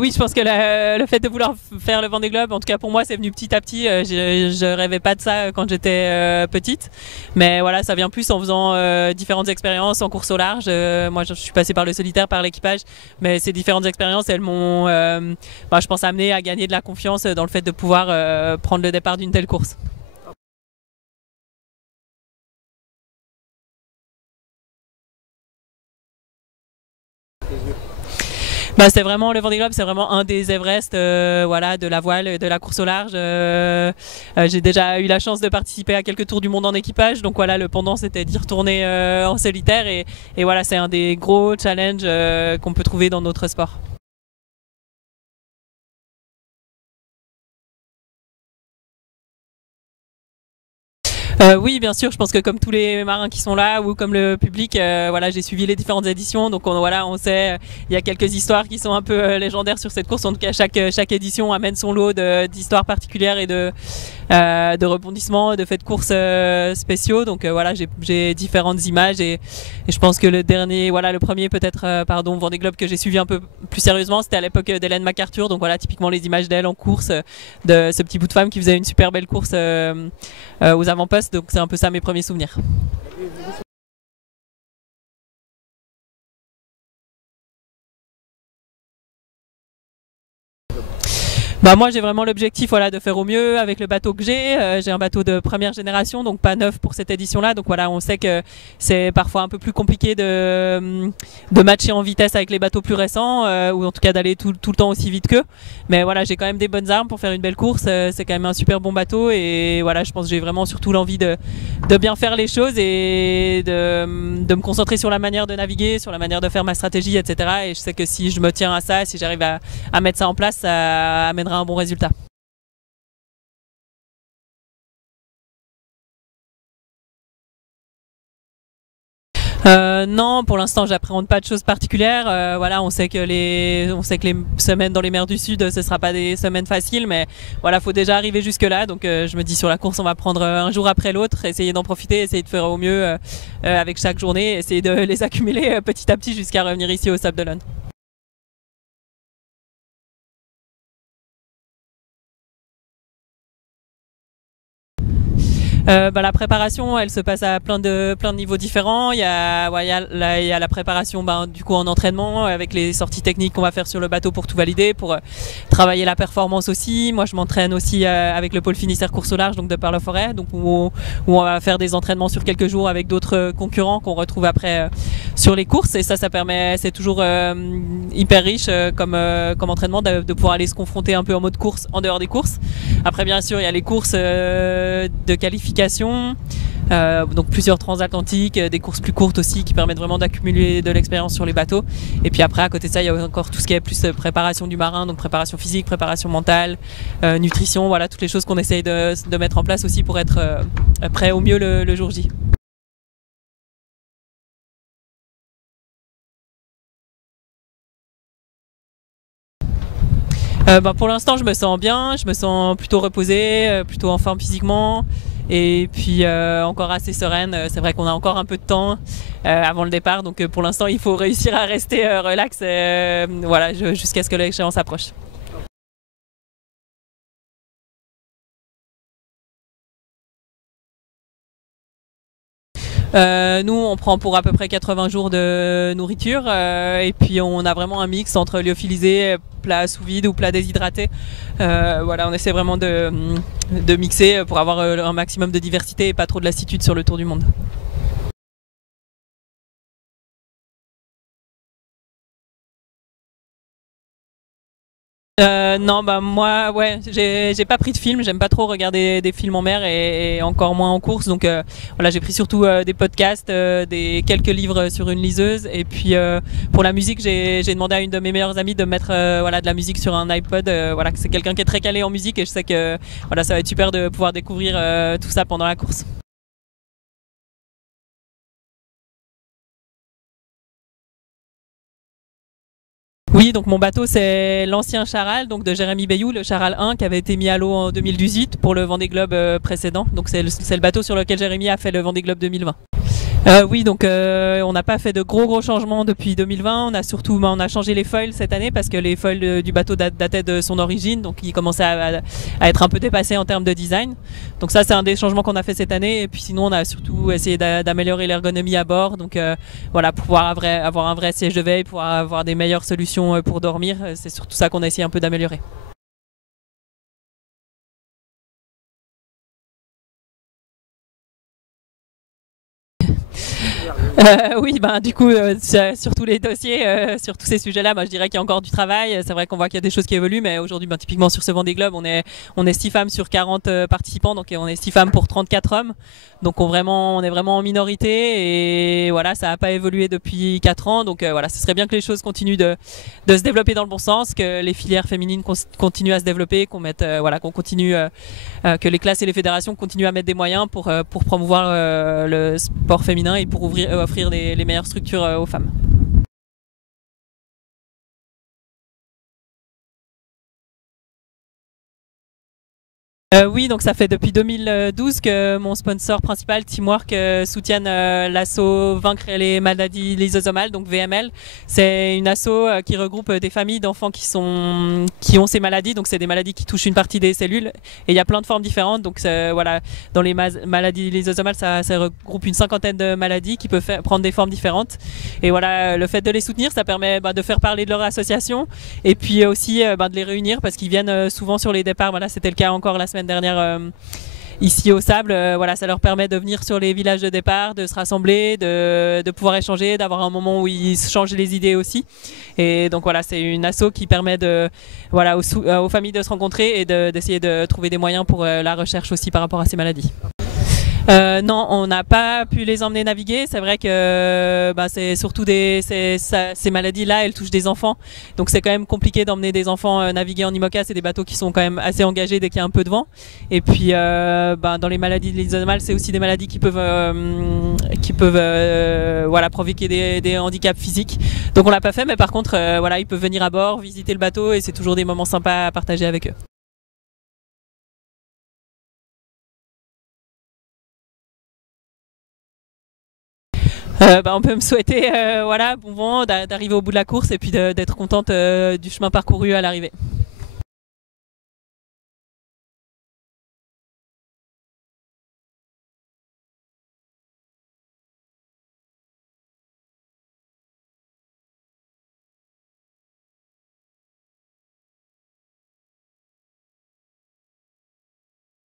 Oui, je pense que le fait de vouloir faire le Vendée Globe, en tout cas pour moi, c'est venu petit à petit. Je rêvais pas de ça quand j'étais petite, mais voilà, ça vient plus en faisant différentes expériences en course au large. Moi, je suis passée par le solitaire, par l'équipage, mais ces différentes expériences, elles m'ont, je pense, amené à gagner de la confiance dans le fait de pouvoir prendre le départ d'une telle course. C'est vraiment le Vendée Globe, c'est vraiment un des Everest, voilà, de la voile, de la course au large. J'ai déjà eu la chance de participer à quelques tours du monde en équipage, donc voilà, le pendant c'était d'y retourner en solitaire et voilà, c'est un des gros challenges qu'on peut trouver dans notre sport. Oui, bien sûr, je pense que comme tous les marins qui sont là ou comme le public, voilà, j'ai suivi les différentes éditions, donc voilà, on sait, il y a quelques histoires qui sont un peu légendaires sur cette course. En tout cas, chaque édition amène son lot d'histoires particulières et de rebondissements, de faits de course spéciaux. Donc voilà, j'ai différentes images et je pense que le dernier, voilà, le premier peut-être, Vendée Globe que j'ai suivi un peu plus sérieusement, c'était à l'époque d'Hélène MacArthur. Donc voilà, typiquement les images d'elle en course, de ce petit bout de femme qui faisait une super belle course aux avant-postes. Donc c'est un peu ça mes premiers souvenirs. Moi j'ai vraiment l'objectif, voilà, de faire au mieux avec le bateau que j'ai. J'ai un bateau de première génération, donc pas neuf pour cette édition là. Donc voilà, on sait que c'est parfois un peu plus compliqué de matcher en vitesse avec les bateaux plus récents, ou en tout cas d'aller tout le temps aussi vite qu'eux. Mais voilà, j'ai quand même des bonnes armes pour faire une belle course. C'est quand même un super bon bateau et voilà, je pense que j'ai vraiment surtout l'envie de bien faire les choses et de me concentrer sur la manière de naviguer, sur la manière de faire ma stratégie, etc. Et je sais que si je me tiens à ça, si j'arrive à mettre ça en place, ça amènera un bon résultat. Non, pour l'instant, j'appréhende pas de choses particulières. Voilà, on sait que les semaines dans les mers du Sud, ce sera pas des semaines faciles, mais voilà, faut déjà arriver jusque là. Donc, je me dis sur la course, on va prendre un jour après l'autre, essayer d'en profiter, essayer de faire au mieux avec chaque journée, essayer de les accumuler petit à petit jusqu'à revenir ici au Sable d'Olonne. La préparation, elle se passe à plein de niveaux différents. Il y a la préparation du coup en entraînement avec les sorties techniques qu'on va faire sur le bateau pour tout valider, pour travailler la performance aussi. Moi, je m'entraîne aussi avec le pôle Finistère course au large, donc de Parle-Forêt, donc où on va faire des entraînements sur quelques jours avec d'autres concurrents qu'on retrouve après sur les courses. Et ça permet, c'est toujours hyper riche comme entraînement de pouvoir aller se confronter un peu en mode course en dehors des courses. Après, bien sûr, il y a les courses de qualification. Donc plusieurs transatlantiques, des courses plus courtes aussi qui permettent vraiment d'accumuler de l'expérience sur les bateaux. Et puis après, à côté de ça, il y a encore tout ce qui est plus préparation du marin, donc préparation physique, préparation mentale, nutrition, voilà, toutes les choses qu'on essaye de mettre en place aussi pour être prêt au mieux le jour J. Pour l'instant, je me sens bien, je me sens plutôt reposée, plutôt en forme physiquement et puis encore assez sereine. C'est vrai qu'on a encore un peu de temps avant le départ, donc pour l'instant, il faut réussir à rester relax voilà, jusqu'à ce que l'échéance approche. Nous, on prend pour à peu près 80 jours de nourriture et puis on a vraiment un mix entre lyophilisé, plat sous vide ou plat déshydraté. Voilà, on essaie vraiment de mixer pour avoir un maximum de diversité et pas trop de lassitude sur le tour du monde. Non, moi, ouais, j'ai pas pris de film. J'aime pas trop regarder des films en mer et encore moins en course. Donc voilà, j'ai pris surtout des podcasts, quelques livres sur une liseuse. Et puis pour la musique, j'ai demandé à une de mes meilleures amies de mettre voilà, de la musique sur un iPod. Voilà, c'est quelqu'un qui est très calé en musique et je sais que voilà, ça va être super de pouvoir découvrir tout ça pendant la course. Oui, donc mon bateau c'est l'ancien Charal, donc de Jérémy Bayou, le Charal 1 qui avait été mis à l'eau en 2018 pour le Vendée Globe précédent. Donc c'est le bateau sur lequel Jérémy a fait le Vendée Globe 2020. Oui, donc on n'a pas fait de gros changements depuis 2020. On a surtout on a changé les foils cette année parce que les foils du bateau dataient de son origine, donc ils commençaient à être un peu dépassés en termes de design. Donc ça, c'est un des changements qu'on a fait cette année. Et puis sinon, on a surtout essayé d'améliorer l'ergonomie à bord. Donc voilà, pour pouvoir avoir un vrai siège de veille, pour avoir des meilleures solutions pour dormir. C'est surtout ça qu'on a essayé un peu d'améliorer. Oui, ben du coup, sur tous les dossiers, sur tous ces sujets-là, je dirais qu'il y a encore du travail. C'est vrai qu'on voit qu'il y a des choses qui évoluent, mais aujourd'hui, typiquement sur ce Vendée Globe, on est 6 femmes sur 40 participants, donc on est 6 femmes pour 34 hommes. Donc on est vraiment en minorité et voilà, ça n'a pas évolué depuis 4 ans. Donc voilà, ce serait bien que les choses continuent de se développer dans le bon sens, que les filières féminines continuent à se développer, qu'on continue, que les classes et les fédérations continuent à mettre des moyens pour promouvoir le sport féminin et pour offrir les meilleures structures aux femmes. Oui, donc ça fait depuis 2012 que mon sponsor principal, Teamwork, soutienne l'asso Vaincre les maladies lysosomales, donc VML. C'est une asso qui regroupe des familles d'enfants qui ont ces maladies, donc c'est des maladies qui touchent une partie des cellules. Et il y a plein de formes différentes, donc voilà, dans les maladies lysosomales, ça regroupe une 50aine de maladies qui peuvent prendre des formes différentes. Et voilà, le fait de les soutenir, ça permet de faire parler de leur association et puis aussi de les réunir parce qu'ils viennent souvent sur les départs. Voilà, c'était le cas encore la semaine dernière ici au Sable. Voilà, ça leur permet de venir sur les villages de départ, de se rassembler, de pouvoir échanger, d'avoir un moment où ils se changent les idées aussi. Et donc voilà, c'est une asso qui permet aux familles de se rencontrer et d'essayer de trouver des moyens pour la recherche aussi par rapport à ces maladies. Non, on n'a pas pu les emmener naviguer. C'est vrai que c'est surtout ces maladies-là, elles touchent des enfants. Donc c'est quand même compliqué d'emmener des enfants naviguer en IMOCA. C'est des bateaux qui sont quand même assez engagés dès qu'il y a un peu de vent. Et puis dans les maladies lysosomales, c'est aussi des maladies qui peuvent provoquer des handicaps physiques. Donc on l'a pas fait, mais par contre ils peuvent venir à bord, visiter le bateau et c'est toujours des moments sympas à partager avec eux. On peut me souhaiter bon vent, d'arriver au bout de la course et puis d'être contente du chemin parcouru à l'arrivée.